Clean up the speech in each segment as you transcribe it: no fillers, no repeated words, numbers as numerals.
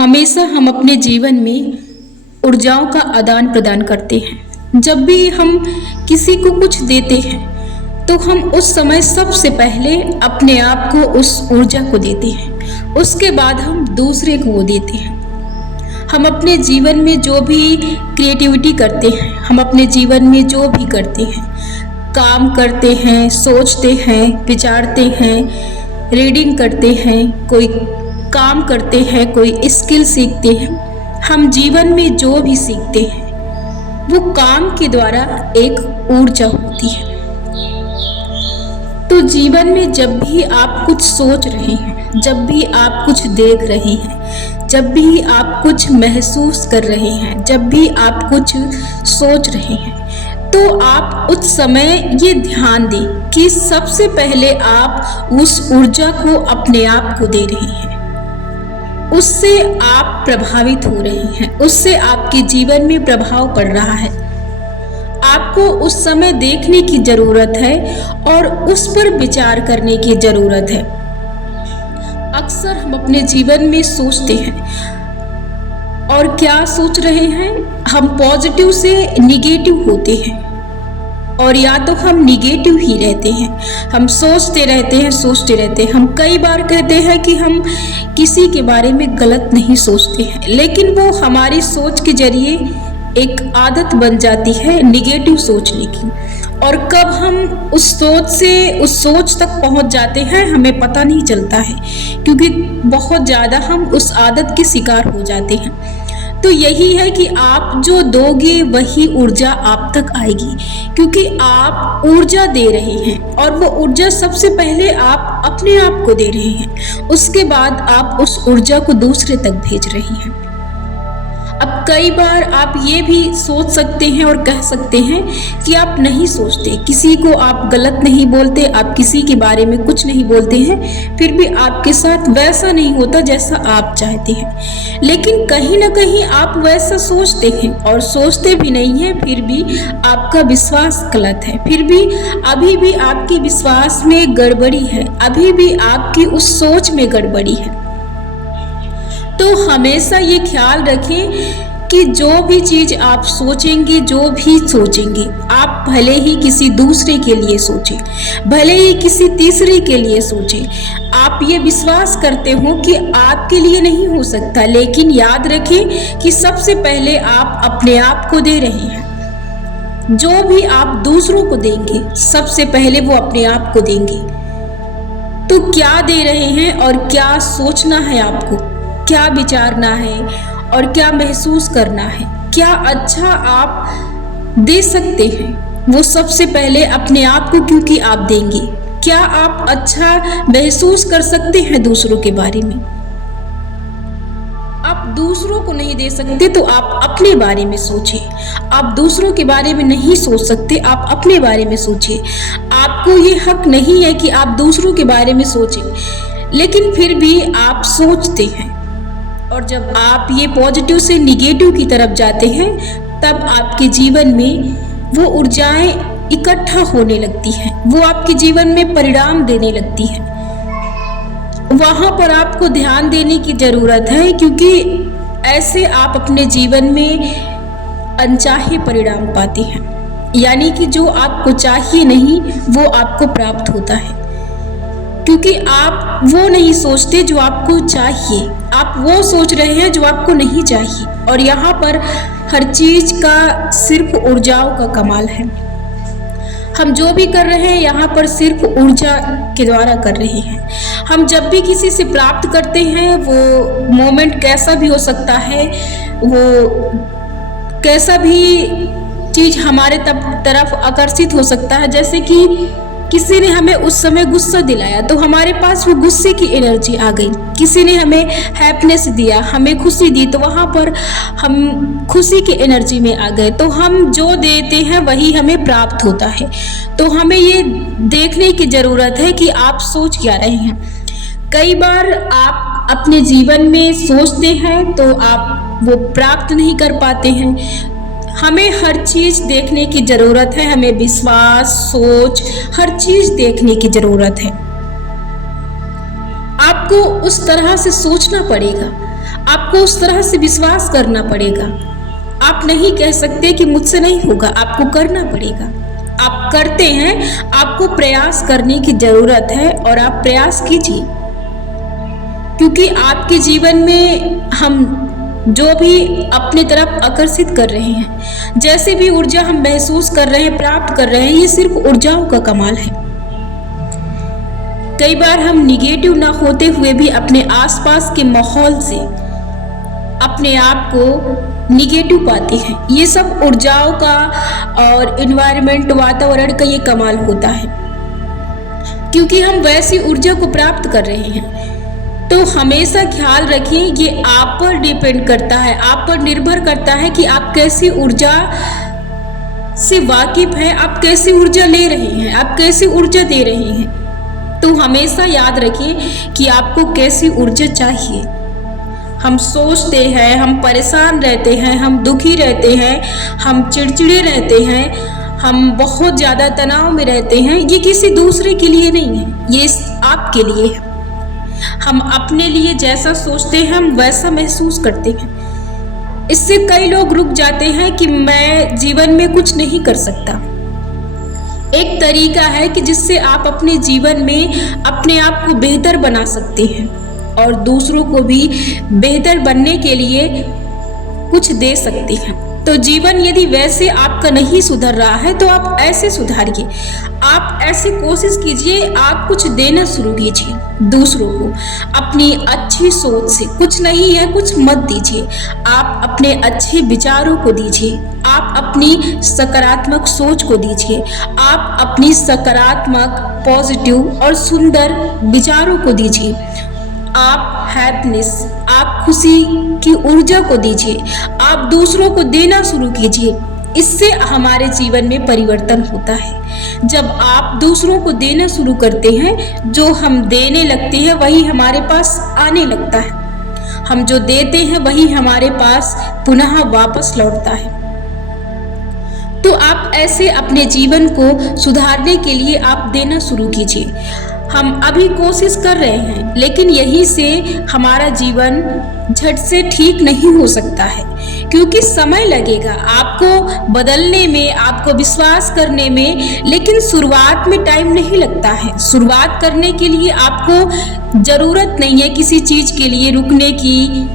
हमेशा हम अपने जीवन में ऊर्जाओं का आदान प्रदान करते हैं। जब भी हम किसी को कुछ देते हैं तो हम उस समय सबसे पहले अपने आप को उस ऊर्जा को देते हैं, उसके बाद हम दूसरे को वो देते हैं। हम अपने जीवन में जो भी क्रिएटिविटी करते हैं, हम अपने जीवन में जो भी करते हैं, काम करते हैं, सोचते हैं, विचारते हैं, रीडिंग करते हैं, कोई काम करते हैं, कोई स्किल सीखते हैं, हम जीवन में जो भी सीखते हैं वो काम के द्वारा एक ऊर्जा होती है। तो जीवन में जब भी आप कुछ सोच रहे हैं, जब भी आप कुछ देख रहे हैं, जब भी आप कुछ महसूस कर रहे हैं, जब भी आप कुछ सोच रहे हैं, तो आप उस समय ये ध्यान दें कि सबसे पहले आप उस ऊर्जा को अपने आप को दे रहे हैं। उससे आप प्रभावित हो रहे हैं, उससे आपके जीवन में प्रभाव पड़ रहा है। आपको उस समय देखने की जरूरत है और उस पर विचार करने की जरूरत है। अक्सर हम अपने जीवन में सोचते हैं और क्या सोच रहे हैं, हम पॉजिटिव से निगेटिव होते हैं और या तो हम निगेटिव ही रहते हैं। हम सोचते रहते हैं। हम कई बार कहते हैं कि हम किसी के बारे में गलत नहीं सोचते हैं, लेकिन वो हमारी सोच के जरिए एक आदत बन जाती है निगेटिव सोचने की। और कब हम उस सोच तक पहुंच जाते हैं हमें पता नहीं चलता है, क्योंकि बहुत ज़्यादा हम उस आदत के शिकार हो जाते हैं। तो यही है कि आप जो दोगे वही ऊर्जा आप तक आएगी, क्योंकि आप ऊर्जा दे रहे हैं और वो ऊर्जा सबसे पहले आप अपने आप को दे रहे हैं, उसके बाद आप उस ऊर्जा को दूसरे तक भेज रहे हैं। अब कई बार आप ये भी सोच सकते हैं और कह सकते हैं कि आप नहीं सोचते, किसी को आप गलत नहीं बोलते, आप किसी के बारे में कुछ नहीं बोलते हैं, फिर भी आपके साथ वैसा नहीं होता जैसा आप चाहते हैं। लेकिन कहीं ना कहीं आप वैसा सोचते हैं और सोचते भी नहीं हैं, फिर भी आपका विश्वास गलत है, फिर भी अभी भी आपके विश्वास में गड़बड़ी है, अभी भी आपकी उस सोच में गड़बड़ी है। तो हमेशा ये ख्याल रखें कि जो भी चीज़ आप सोचेंगे, आप भले ही किसी दूसरे के लिए सोचें, भले ही किसी तीसरे के लिए सोचें, आप ये विश्वास करते हो कि आपके लिए नहीं हो सकता, लेकिन याद रखें कि सबसे पहले आप अपने आप को दे रहे हैं। जो भी आप दूसरों को देंगे सबसे पहले वो अपने आप को देंगे। तो क्या दे रहे हैं और क्या सोचना है आपको, क्या विचारना है और क्या महसूस करना है, क्या अच्छा आप दे सकते हैं, वो सबसे पहले अपने आप को क्योंकि आप देंगे। क्या आप अच्छा महसूस कर सकते हैं दूसरों के बारे में? आप दूसरों को नहीं दे सकते तो आप अपने बारे में सोचिए। आप दूसरों के बारे में नहीं सोच सकते, आप अपने बारे में सोचिए। आपको ये हक नहीं है कि आप दूसरों के बारे में सोचें, लेकिन फिर भी आप सोचते हैं। और जब आप ये पॉजिटिव से निगेटिव की तरफ जाते हैं तब आपके जीवन में वो ऊर्जाएं इकट्ठा होने लगती हैं, वो आपके जीवन में परिणाम देने लगती हैं। वहाँ पर आपको ध्यान देने की ज़रूरत है, क्योंकि ऐसे आप अपने जीवन में अनचाहे परिणाम पाते हैं, यानी कि जो आपको चाहिए नहीं वो आपको प्राप्त होता है, क्योंकि आप वो नहीं सोचते जो आपको चाहिए, आप वो सोच रहे हैं जो आपको नहीं चाहिए। और यहाँ पर हर चीज़ का सिर्फ ऊर्जाओं का कमाल है। हम जो भी कर रहे हैं यहाँ पर सिर्फ ऊर्जा के द्वारा कर रहे हैं। हम जब भी किसी से प्राप्त करते हैं वो मोमेंट कैसा भी हो सकता है, वो कैसा भी चीज़ हमारे तरफ आकर्षित हो सकता है। जैसे कि किसी ने हमें उस समय गुस्सा दिलाया तो हमारे पास वो गुस्से की एनर्जी आ गई, किसी ने हमें हैप्पीनेस दिया, हमें खुशी दी, तो वहाँ पर हम खुशी की एनर्जी में आ गए। तो हम जो देते हैं वही हमें प्राप्त होता है। तो हमें ये देखने की ज़रूरत है कि आप सोच क्या रहे हैं। कई बार आप अपने जीवन में सोचते हैं तो आप वो प्राप्त नहीं कर पाते हैं। हमें हर चीज़ देखने की ज़रूरत है, हमें विश्वास, सोच, हर चीज़ देखने की ज़रूरत है। आपको उस तरह से सोचना पड़ेगा। आपको उस तरह से विश्वास करना पड़ेगा। आप नहीं कह सकते कि मुझसे नहीं होगा, आपको करना पड़ेगा। आप करते हैं, आपको प्रयास करने की जरूरत है और आप प्रयास कीजिए, क्योंकि आपके जीवन में हम जो भी अपने तरफ आकर्षित कर रहे हैं, जैसे भी ऊर्जा हम महसूस कर रहे हैं, प्राप्त कर रहे हैं, ये सिर्फ ऊर्जाओं का कमाल है। कई बार हम निगेटिव ना होते हुए भी अपने आसपास के माहौल से अपने आप को निगेटिव पाते हैं। ये सब ऊर्जाओं का और एनवायरनमेंट, वातावरण का ये कमाल होता है, क्योंकि हम वैसी ऊर्जा को प्राप्त कर रहे हैं। तो हमेशा ख्याल रखें, ये आप पर डिपेंड करता है, आप पर निर्भर करता है कि आप कैसी ऊर्जा से वाकिफ हैं, आप कैसी ऊर्जा ले रहे हैं, आप कैसी ऊर्जा दे रहे हैं। तो हमेशा याद रखें कि आपको कैसी ऊर्जा चाहिए। हम सोचते हैं, हम परेशान रहते हैं, हम दुखी रहते हैं, हम चिड़चिड़े रहते हैं, हम बहुत ज़्यादा तनाव में रहते हैं, ये किसी दूसरे के लिए नहीं है, ये आपके लिए है। हम अपने लिए जैसा सोचते हैं हम वैसा महसूस करते हैं। इससे कई लोग रुक जाते हैं कि मैं जीवन में कुछ नहीं कर सकता। एक तरीका है कि जिससे आप अपने जीवन में अपने आप को बेहतर बना सकते हैं और दूसरों को भी बेहतर बनने के लिए कुछ दे सकते हैं। तो जीवन यदि वैसे आपका नहीं सुधर रहा है तो आप ऐसे सुधारिए, आप ऐसी कोशिश कीजिए, आप कुछ देना शुरू कीजिए दूसरों को। अपनी अच्छी सोच से, कुछ नहीं है कुछ मत दीजिए, आप अपने अच्छे विचारों को दीजिए, आप अपनी सकारात्मक सोच को दीजिए, आप अपनी सकारात्मक, पॉजिटिव और सुंदर विचारों को दीजिए, आप हैप्पीनेस, आप खुशी की ऊर्जा को दीजिए, आप दूसरों को देना शुरू कीजिए। इससे हमारे जीवन में परिवर्तन होता है। जब आप दूसरों को देना शुरू करते हैं, जो हम देने लगते हैं वही हमारे पास आने लगता है। हम जो देते हैं वही हमारे पास पुनः वापस लौटता है। तो आप ऐसे अपने जीवन को सुधारने के लिए आप देना शुरू कीजिए। हम अभी कोशिश कर रहे हैं, लेकिन यहीं से हमारा जीवन झट से ठीक नहीं हो सकता है, क्योंकि समय लगेगा आपको बदलने में, आपको विश्वास करने में। लेकिन शुरुआत में टाइम नहीं लगता है। शुरुआत करने के लिए आपको जरूरत नहीं है किसी चीज के लिए रुकने की,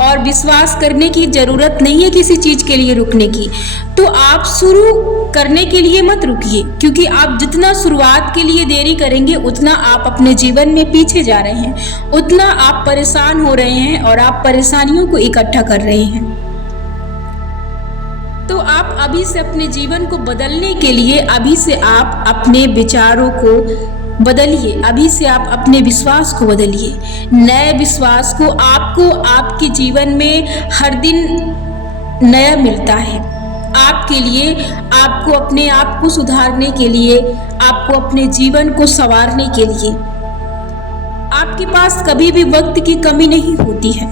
और विश्वास करने की जरूरत नहीं है किसी चीज के लिए रुकने की। तो आप शुरू करने के लिए मत रुकिए, क्योंकि आप जितना शुरुआत के लिए देरी करेंगे उतना आप अपने जीवन में पीछे जा रहे हैं, उतना आप परेशान हो रहे हैं और आप परेशानियों को इकट्ठा कर रहे हैं। तो आप अभी से अपने जीवन को बदलने के लिए, अभी से आप अपने विचारों को बदलिए, अभी से आप अपने विश्वास को बदलिए। नए विश्वास को आपको आपके जीवन में हर दिन नया मिलता है। आपके लिए, आपको अपने आप को सुधारने के लिए, आपको अपने जीवन को संवारने के लिए आपके पास कभी भी वक्त की कमी नहीं होती है।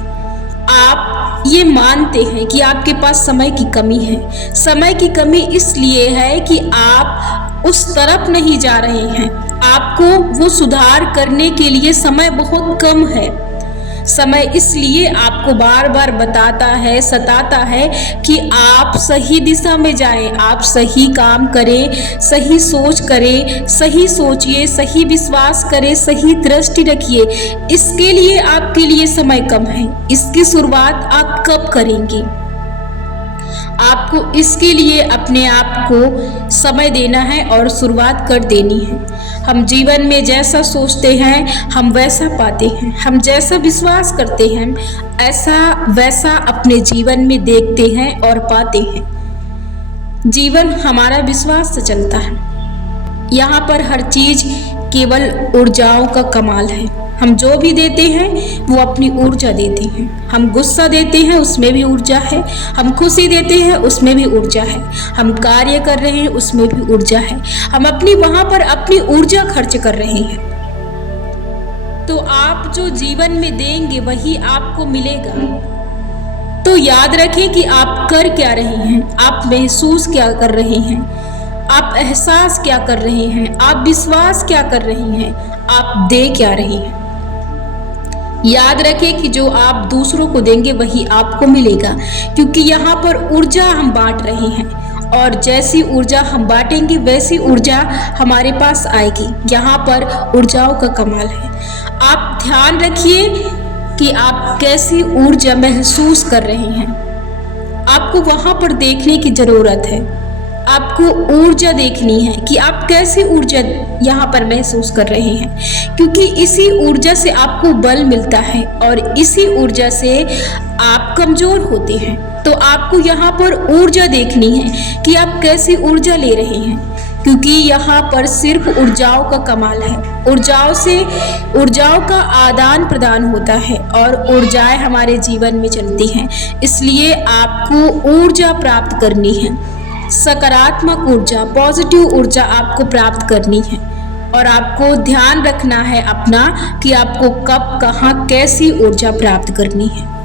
आप ये मानते हैं कि आपके पास समय की कमी है। समय की कमी इसलिए है कि आप उस तरफ नहीं जा रहे हैं। आपको वो सुधार करने के लिए समय बहुत कम है। समय इसलिए आपको बार बार बताता है, सताता है कि आप सही दिशा में जाएं, आप सही काम करें, सही सोच करें, सही सोचिए, सही विश्वास करें, सही दृष्टि रखिए। इसके लिए आपके लिए समय कम है। इसकी शुरुआत आप कब करेंगे? आपको इसके लिए अपने आप को समय देना है और शुरुआत कर देनी है। हम जीवन में जैसा सोचते हैं हम वैसा पाते हैं, हम जैसा विश्वास करते हैं ऐसा वैसा अपने जीवन में देखते हैं और पाते हैं। जीवन हमारा विश्वास से चलता है। यहाँ पर हर चीज केवल ऊर्जाओं का कमाल है। हम जो भी देते हैं वो अपनी ऊर्जा देते हैं। हम गुस्सा देते हैं उसमें भी ऊर्जा है, हम खुशी देते हैं उसमें भी ऊर्जा है, हम कार्य कर रहे हैं उसमें भी ऊर्जा है, हम अपनी वहां पर अपनी ऊर्जा खर्च कर रहे हैं। तो आप जो जीवन में देंगे वही आपको मिलेगा। तो याद रखें कि आप कर क्या रहे हैं, आप महसूस क्या कर रहे हैं, आप एहसास क्या कर रहे हैं, आप विश्वास क्या कर रहे हैं, आप दे क्या रहे हैं। याद रखें कि जो आप दूसरों को देंगे वही आपको मिलेगा, क्योंकि यहाँ पर ऊर्जा हम बांट रहे हैं और जैसी ऊर्जा हम बांटेंगे वैसी ऊर्जा हमारे पास आएगी। यहाँ पर ऊर्जाओं का कमाल है। आप ध्यान रखिए कि आप कैसी ऊर्जा महसूस कर रहे हैं। आपको वहाँ पर देखने की ज़रूरत है। आपको ऊर्जा देखनी है कि आप कैसी ऊर्जा यहाँ पर महसूस कर रहे हैं, क्योंकि इसी ऊर्जा से आपको बल मिलता है और इसी ऊर्जा से आप कमज़ोर होते हैं। तो आपको यहाँ पर ऊर्जा देखनी है कि आप कैसी ऊर्जा ले रहे हैं, क्योंकि यहाँ पर सिर्फ ऊर्जाओं का कमाल है। ऊर्जाओं का आदान प्रदान होता है और ऊर्जाएं हमारे जीवन में चलती हैं। इसलिए आपको ऊर्जा प्राप्त करनी है, सकारात्मक ऊर्जा, पॉजिटिव ऊर्जा आपको प्राप्त करनी है। और आपको ध्यान रखना है अपना कि आपको कब, कहाँ, कैसी ऊर्जा प्राप्त करनी है।